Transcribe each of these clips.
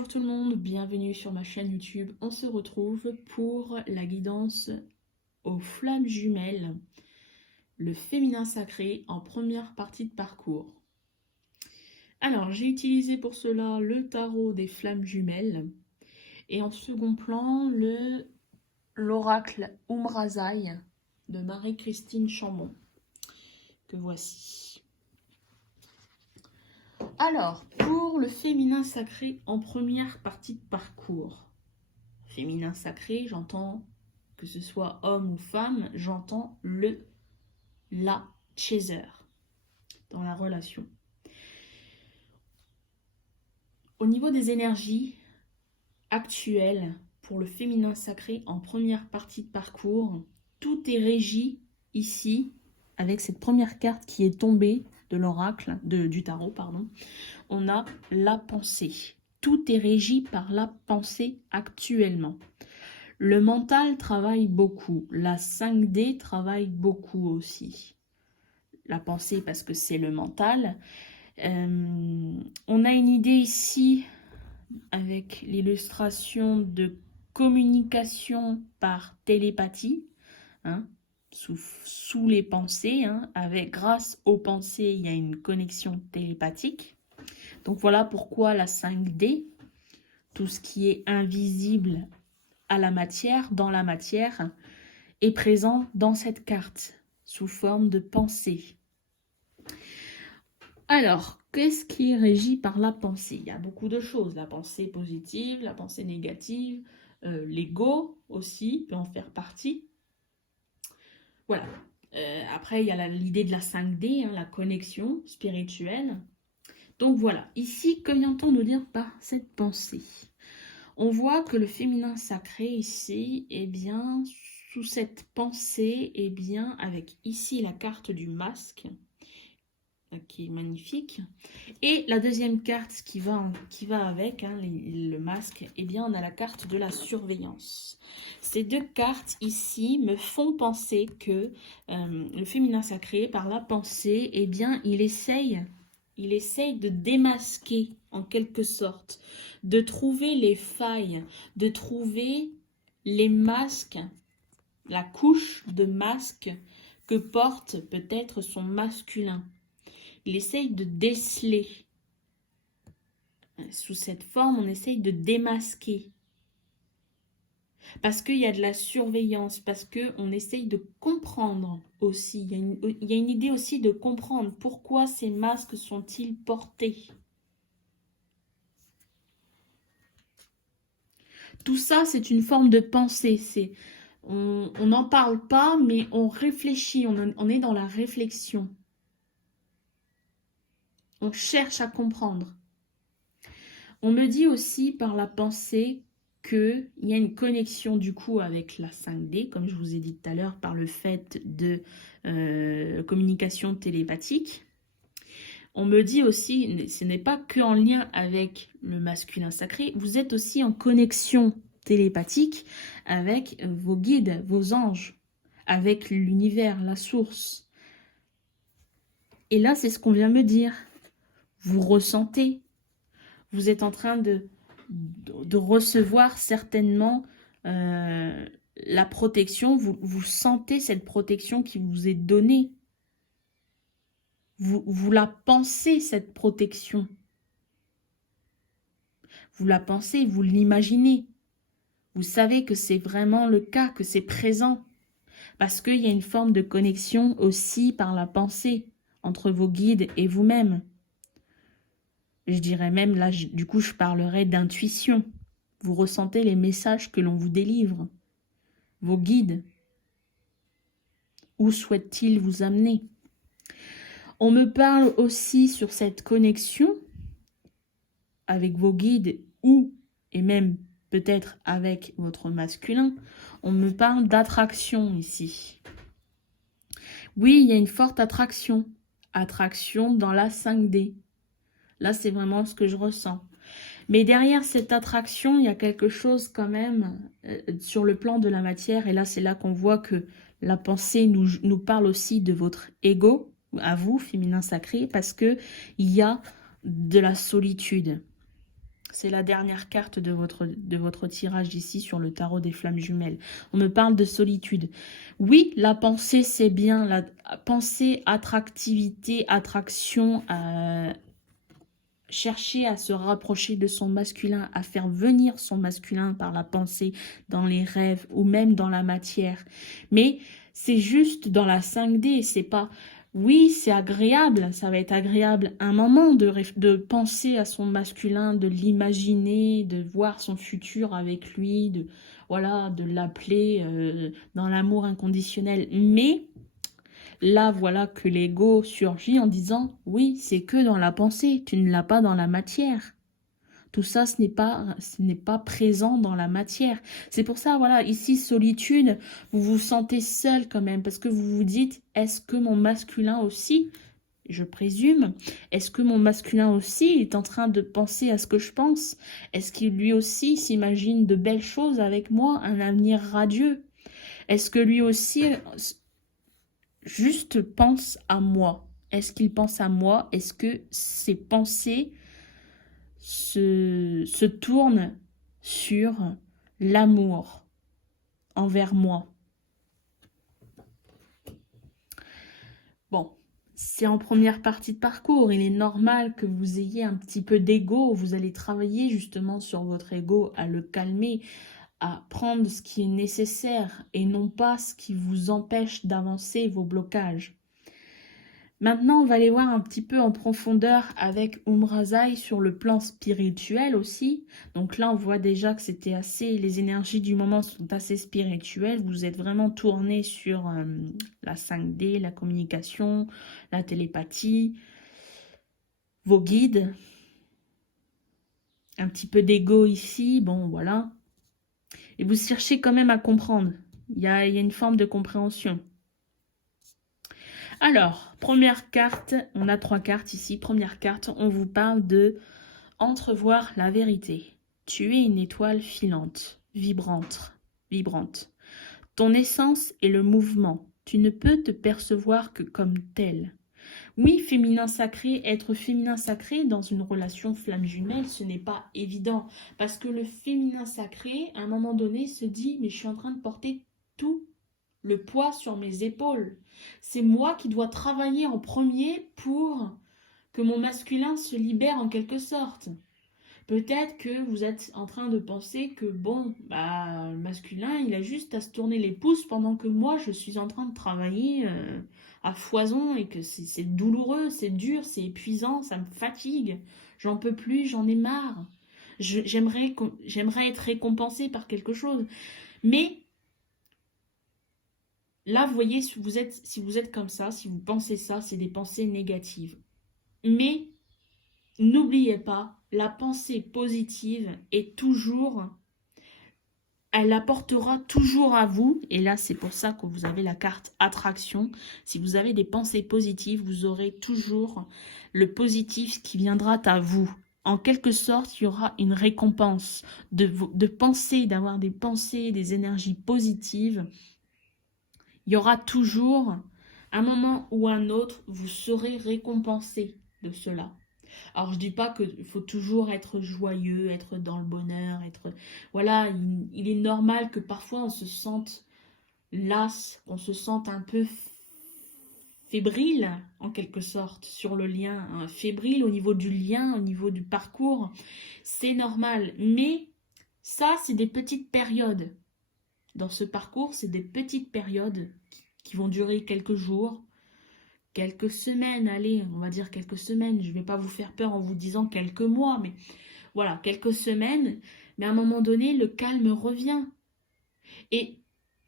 Bonjour tout le monde, bienvenue sur ma chaîne YouTube. On se retrouve pour la guidance aux flammes jumelles, le féminin sacré en première partie de parcours. Alors, j'ai utilisé pour cela le tarot des flammes jumelles et en second plan, l'oracle Umrazaï de Marie-Christine Chambon, que voici. Alors, pour le féminin sacré en première partie de parcours, féminin sacré, j'entends que ce soit homme ou femme, j'entends la chaser dans la relation. Au niveau des énergies actuelles pour le féminin sacré en première partie de parcours, tout est régi ici avec cette première carte qui est tombée de l'oracle, du tarot, pardon. On a la pensée. Tout est régi par la pensée actuellement. Le mental travaille beaucoup. La 5D travaille beaucoup aussi. La pensée parce que c'est le mental. On a une idée ici avec l'illustration de communication par télépathie, hein, sous les pensées. Hein, grâce aux pensées, il y a une connexion télépathique. Donc voilà pourquoi la 5D, tout ce qui est invisible à la matière, dans la matière, est présent dans cette carte, sous forme de pensée. Alors, qu'est-ce qui est régi par la pensée? Il y a beaucoup de choses, la pensée positive, la pensée négative, l'ego aussi peut en faire partie. Voilà. Après, il y a l'idée de la 5D, hein, la connexion spirituelle. Donc voilà, ici, que vient-on nous dire par cette pensée? On voit que le féminin sacré ici, eh bien, sous cette pensée, eh bien, avec ici la carte du masque, qui est magnifique, et la deuxième carte qui va avec, hein, le masque, eh bien, on a la carte de la surveillance. Ces deux cartes ici me font penser que le féminin sacré, par la pensée, eh bien, il essaye de démasquer en quelque sorte, de trouver les failles, de trouver les masques, la couche de masque que porte peut-être son masculin. Il essaye de déceler. Sous cette forme, on essaye de démasquer. Parce qu'il y a de la surveillance, parce qu'on essaye de comprendre aussi. Il y a une idée aussi de comprendre pourquoi ces masques sont-ils portés. Tout ça, c'est une forme de pensée. On n'en parle pas, mais on réfléchit, on est dans la réflexion. On cherche à comprendre. On me dit aussi par la pensée qu'il y a une connexion du coup avec la 5D, comme je vous ai dit tout à l'heure, par le fait de communication télépathique. On me dit aussi, ce n'est pas que en lien avec le masculin sacré, vous êtes aussi en connexion télépathique avec vos guides, vos anges, avec l'univers, la source. Et là, c'est ce qu'on vient me dire. Vous ressentez, vous êtes en train de recevoir certainement la protection, vous sentez cette protection qui vous est donnée. Vous la pensez, cette protection. Vous la pensez, vous l'imaginez. Vous savez que c'est vraiment le cas, que c'est présent. Parce qu'il y a une forme de connexion aussi par la pensée entre vos guides et vous-même. Je dirais même, là, du coup, je parlerai d'intuition. Vous ressentez les messages que l'on vous délivre. Vos guides. Où souhaitent-ils vous amener? On me parle aussi sur cette connexion avec vos guides et même peut-être avec votre masculin. On me parle d'attraction ici. Oui, il y a une forte attraction. Attraction dans la 5D. Là, c'est vraiment ce que je ressens. Mais derrière cette attraction, il y a quelque chose quand même sur le plan de la matière. Et là, c'est là qu'on voit que la pensée nous parle aussi de votre ego, à vous, féminin sacré, parce qu'il y a de la solitude. C'est la dernière carte de votre tirage ici sur le tarot des flammes jumelles. On me parle de solitude. Oui, la pensée, c'est bien. La pensée, attractivité, attraction, chercher à se rapprocher de son masculin, à faire venir son masculin par la pensée, dans les rêves ou même dans la matière. Mais c'est juste dans la 5D, c'est pas... Oui, c'est agréable, ça va être agréable un moment de penser à son masculin, de l'imaginer, de voir son futur avec lui, de voilà, de l'appeler dans l'amour inconditionnel. Mais là, voilà que l'ego surgit en disant « Oui, c'est que dans la pensée, tu ne l'as pas dans la matière. » Tout ça, ce n'est pas présent dans la matière. C'est pour ça, voilà, ici, solitude, vous vous sentez seul quand même, parce que vous vous dites « Est-ce que mon masculin aussi, je présume, est-ce que mon masculin aussi est en train de penser à ce que je pense? Est-ce qu'il lui aussi s'imagine de belles choses avec moi, un avenir radieux? Est-ce que lui aussi juste pense à moi? Est-ce qu'il pense à moi? Est-ce que ses pensées se tournent sur l'amour envers moi? Bon, c'est en première partie de parcours. Il est normal que vous ayez un petit peu d'ego. Vous allez travailler justement sur votre ego, à le calmer, à prendre ce qui est nécessaire et non pas ce qui vous empêche d'avancer, vos blocages. Maintenant, on va aller voir un petit peu en profondeur avec Umrazai sur le plan spirituel aussi. Donc là, on voit déjà que c'était assez, les énergies du moment sont assez spirituelles. Vous êtes vraiment tourné sur la 5D, la communication, la télépathie, vos guides. Un petit peu d'ego ici, bon voilà. Et vous cherchez quand même à comprendre. Il y a une forme de compréhension. Alors, première carte, on a 3 cartes ici. Première carte, on vous parle de entrevoir la vérité. Tu es une étoile filante, vibrante. Ton essence est le mouvement. Tu ne peux te percevoir que comme tel. Oui, féminin sacré, être féminin sacré dans une relation flamme jumelle, ce n'est pas évident. Parce que le féminin sacré, à un moment donné, se dit « mais je suis en train de porter tout le poids sur mes épaules. C'est moi qui dois travailler en premier pour que mon masculin se libère en quelque sorte. » Peut-être que vous êtes en train de penser que bon, bah, le masculin, il a juste à se tourner les pouces pendant que moi, je suis en train de travailler à foison et que c'est douloureux, c'est dur, c'est épuisant, ça me fatigue. J'en peux plus, j'en ai marre. J'aimerais être récompensée par quelque chose. Mais là, vous voyez, si vous êtes comme ça, si vous pensez ça, c'est des pensées négatives. Mais n'oubliez pas, la pensée positive est toujours, elle apportera toujours à vous, et là c'est pour ça que vous avez la carte attraction. Si vous avez des pensées positives, vous aurez toujours le positif qui viendra à vous. En quelque sorte, il y aura une récompense de penser, d'avoir des pensées, des énergies positives. Il y aura toujours un moment ou un autre, vous serez récompensé de cela. Alors, je dis pas qu'il faut toujours être joyeux, être dans le bonheur, être... Voilà, il est normal que parfois on se sente las, qu'on se sente un peu fébrile, en quelque sorte, sur le lien. Hein. Fébrile au niveau du lien, au niveau du parcours. C'est normal. Mais ça, c'est des petites périodes. Dans ce parcours, c'est des petites périodes qui vont durer quelques jours, quelques semaines, allez, on va dire quelques semaines. Je ne vais pas vous faire peur en vous disant quelques mois, mais voilà, quelques semaines. Mais à un moment donné, le calme revient. Et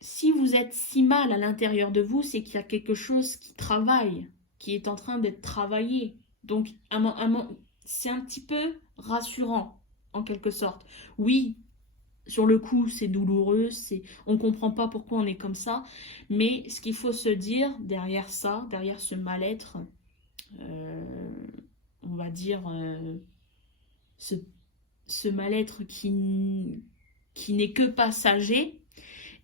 si vous êtes si mal à l'intérieur de vous, c'est qu'il y a quelque chose qui travaille, qui est en train d'être travaillé. Donc, c'est un petit peu rassurant, en quelque sorte. Oui, sur le coup, c'est douloureux, on ne comprend pas pourquoi on est comme ça, mais ce qu'il faut se dire derrière ça, derrière ce mal-être, on va dire ce mal-être qui n'est que passager,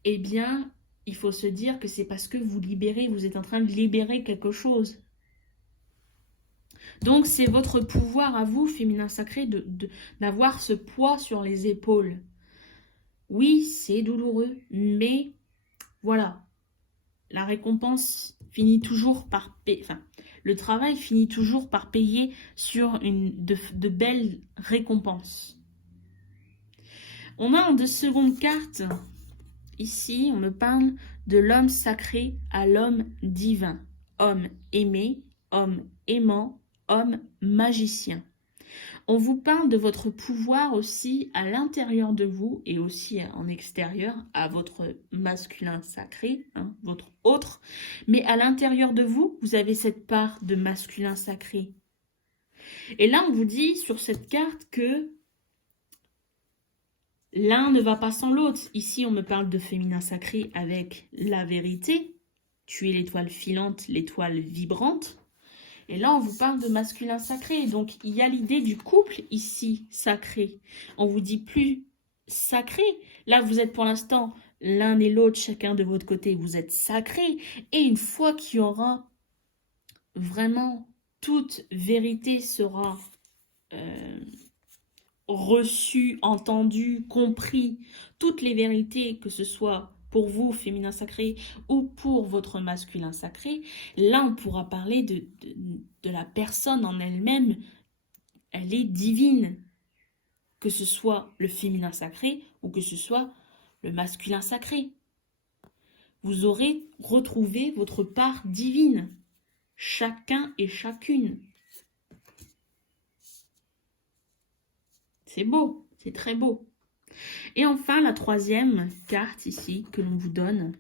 eh bien, il faut se dire que c'est parce que vous êtes en train de libérer quelque chose. Donc, c'est votre pouvoir à vous, féminin sacré, d'avoir ce poids sur les épaules. Oui, c'est douloureux, mais voilà, la récompense finit toujours par payer, enfin, le travail finit toujours par payer sur de belles récompenses. On a en deux secondes cartes, ici, on me parle de l'homme sacré à l'homme divin. Homme aimé, homme aimant, homme magicien. On vous parle de votre pouvoir aussi à l'intérieur de vous et aussi en extérieur, à votre masculin sacré, hein, votre autre. Mais à l'intérieur de vous, vous avez cette part de masculin sacré. Et là, on vous dit sur cette carte que l'un ne va pas sans l'autre. Ici, on me parle de féminin sacré avec la vérité. Tu es l'étoile filante, l'étoile vibrante. Et là, on vous parle de masculin sacré. Donc, il y a l'idée du couple ici, sacré. On vous dit plus sacré. Là, vous êtes pour l'instant l'un et l'autre, chacun de votre côté. Vous êtes sacré. Et une fois qu'il y aura vraiment toute vérité sera reçue, entendue, compris, toutes les vérités, que ce soit pour vous, féminin sacré, ou pour votre masculin sacré, là, on pourra parler de la personne en elle-même. Elle est divine. Que ce soit le féminin sacré ou que ce soit le masculin sacré. Vous aurez retrouvé votre part divine. Chacun et chacune. C'est beau, c'est très beau. Et enfin, la troisième carte ici que l'on vous donne,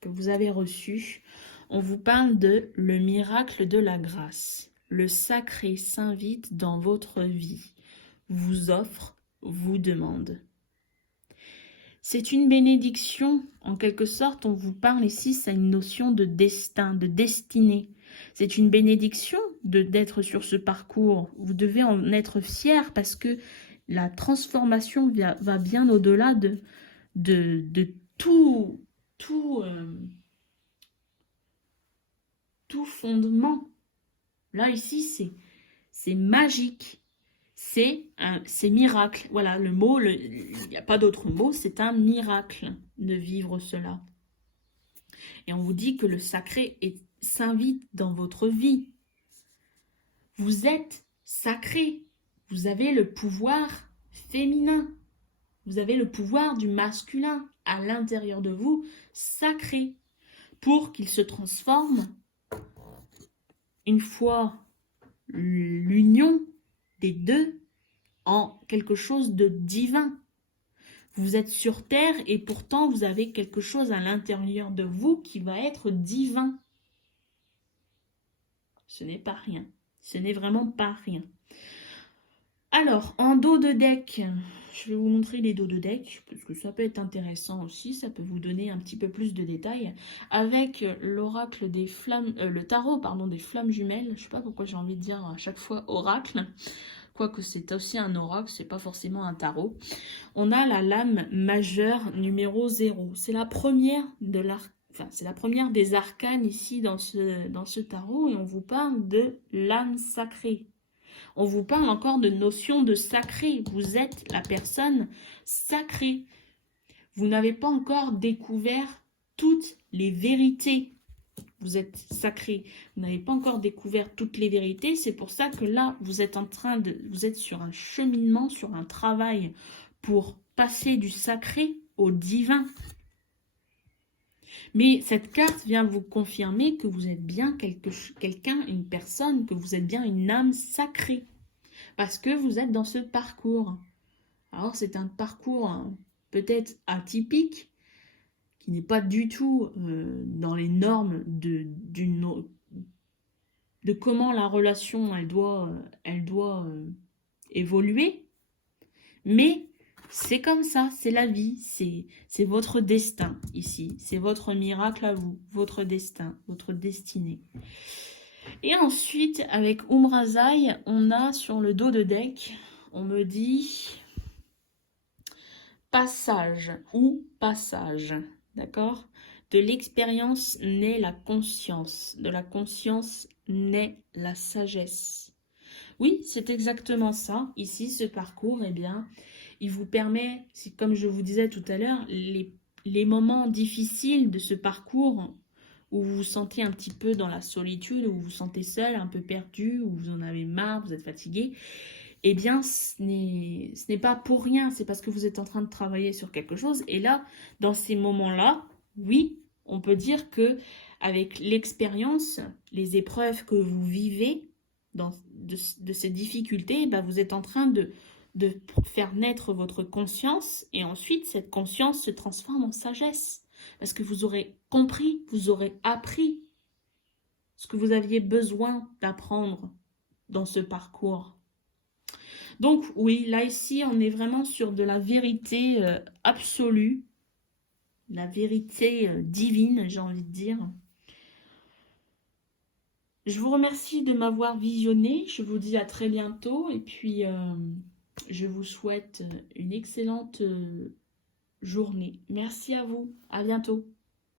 que vous avez reçue, on vous parle de le miracle de la grâce. Le sacré s'invite dans votre vie, vous offre, vous demande. C'est une bénédiction, en quelque sorte, on vous parle ici, c'est une notion de destin, de destinée. C'est une bénédiction d'être sur ce parcours. Vous devez en être fier parce que la transformation va bien au-delà de tout fondement. Là, ici, c'est magique. C'est miracle. Voilà, le mot, il n'y a pas d'autre mot, c'est un miracle de vivre cela. Et on vous dit que le sacré s'invite dans votre vie. Vous êtes sacré. Vous avez le pouvoir féminin. Vous avez le pouvoir du masculin à l'intérieur de vous, sacré, pour qu'il se transforme une fois l'union des deux en quelque chose de divin. Vous êtes sur terre et pourtant vous avez quelque chose à l'intérieur de vous qui va être divin. Ce n'est pas rien. Ce n'est vraiment pas rien. Alors, en dos de deck, je vais vous montrer les dos de deck, parce que ça peut être intéressant aussi, ça peut vous donner un petit peu plus de détails, avec l'oracle des flammes, le tarot, pardon, des flammes jumelles. Je sais pas pourquoi j'ai envie de dire à chaque fois oracle, quoique c'est aussi un oracle, c'est pas forcément un tarot. On a la lame majeure numéro 0. C'est la première de c'est la première des arcanes ici dans ce tarot, et on vous parle de l'âme sacrée. On vous parle encore de notion de sacré. Vous êtes la personne sacrée. Vous n'avez pas encore découvert toutes les vérités. Vous êtes sacré. Vous n'avez pas encore découvert toutes les vérités. C'est pour ça que là, vous êtes vous êtes sur un cheminement, sur un travail pour passer du sacré au divin. Mais cette carte vient vous confirmer que vous êtes bien quelqu'un, une personne, que vous êtes bien une âme sacrée. Parce que vous êtes dans ce parcours. Alors c'est un parcours peut-être atypique, qui n'est pas du tout dans les normes de comment la relation elle doit évoluer. Mais c'est comme ça, c'est la vie, c'est votre destin ici, c'est votre miracle à vous, votre destin, votre destinée. Et ensuite, avec Umbrazaï, on a sur le dos de deck, on me dit passage ou passage, d'accord? De l'expérience naît la conscience, de la conscience naît la sagesse. Oui, c'est exactement ça. Ici, ce parcours, eh bien, il vous permet, comme je vous disais tout à l'heure, les moments difficiles de ce parcours où vous vous sentez un petit peu dans la solitude, où vous vous sentez seul, un peu perdu, où vous en avez marre, vous êtes fatigué, eh bien, ce n'est pas pour rien, c'est parce que vous êtes en train de travailler sur quelque chose. Et là, dans ces moments-là, oui, on peut dire que avec l'expérience, les épreuves que vous vivez de ces difficultés, ben, vous êtes en train de faire naître votre conscience et ensuite cette conscience se transforme en sagesse. Parce que vous aurez compris, vous aurez appris ce que vous aviez besoin d'apprendre dans ce parcours. Donc oui, là ici, on est vraiment sur de la vérité absolue, la vérité divine, j'ai envie de dire. Je vous remercie de m'avoir visionné, je vous dis à très bientôt et puis je vous souhaite une excellente journée. Merci à vous, à bientôt.